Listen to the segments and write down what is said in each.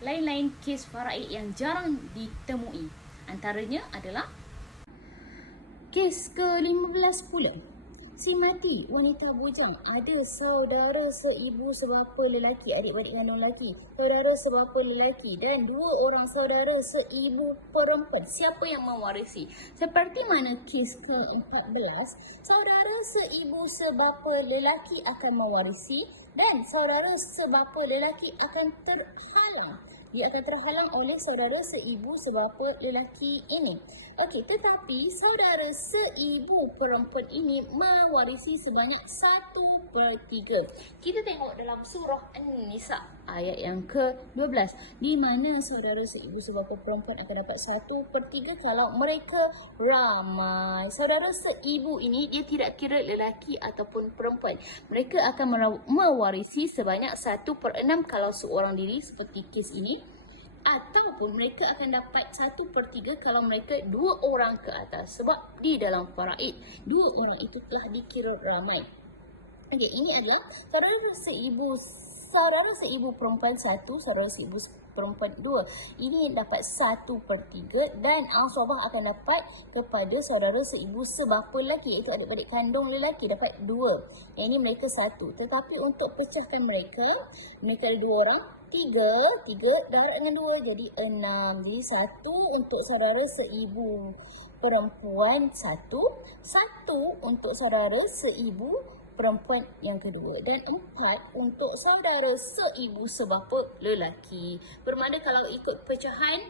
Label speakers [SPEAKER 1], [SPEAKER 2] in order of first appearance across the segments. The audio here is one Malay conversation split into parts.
[SPEAKER 1] lain-lain kes faraid yang jarang ditemui. Antaranya adalah kes ke-15 pula. Si mati wanita bujang ada saudara seibu sebapa lelaki adik-beradik kandung lelaki saudara sebapa lelaki dan dua orang saudara seibu perempuan siapa yang mewarisi seperti mana kes ke-14 saudara seibu sebapa lelaki akan mewarisi dan saudara sebapa lelaki akan terhalang dia akan terhalang oleh saudara seibu sebapa lelaki ini. Okey, tetapi saudara seibu perempuan ini mewarisi sebanyak satu per tiga. Kita tengok dalam surah An-Nisa ayat yang ke-12 di mana saudara seibu sebapa perempuan akan dapat satu per tiga kalau mereka ramai. Saudara seibu ini dia tidak kira lelaki ataupun perempuan. Mereka akan mewarisi sebanyak satu per enam kalau seorang diri seperti kes ini ataupun mereka akan dapat satu per tiga kalau mereka dua orang ke atas sebab di dalam faraid dua orang itu telah dikira ramai Okey, ini adalah saudara seibu saudara seibu perempuan satu, saudara seibu perempuan dua. Ini dapat satu per tiga dan asabah akan dapat kepada saudara seibu sebapa lelaki iaitu adik-adik kandung lelaki dapat dua. Yang ini mereka satu. Tetapi untuk pecahkan mereka, mereka ada dua orang, tiga, tiga darab dengan dua jadi enam. Jadi satu untuk saudara seibu perempuan satu, satu untuk saudara seibu perempuan yang kedua dan empat untuk saudara seibu sebapa lelaki. Bermakna kalau ikut pecahan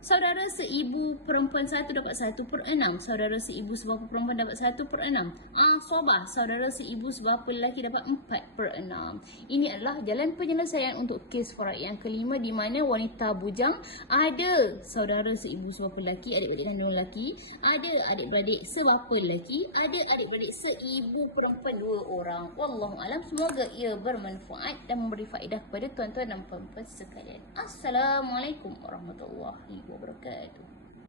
[SPEAKER 1] Saudara seibu perempuan satu dapat satu per enam. Saudara seibu sebapa perempuan dapat satu per enam. Ah, sobah. Saudara seibu sebapa lelaki dapat empat per enam. Ini adalah jalan penyelesaian untuk kes faraid yang kelima di mana wanita bujang ada saudara seibu sebapa lelaki, adik-adik kandung lelaki, ada adik-beradik sebapa lelaki, ada adik-beradik seibu perempuan dua orang. Wallahualam. Semoga ia bermanfaat dan memberi faedah kepada tuan-tuan dan puan-puan sekalian. Assalamualaikum warahmatullahi wabarakatuh. uovo brocchetto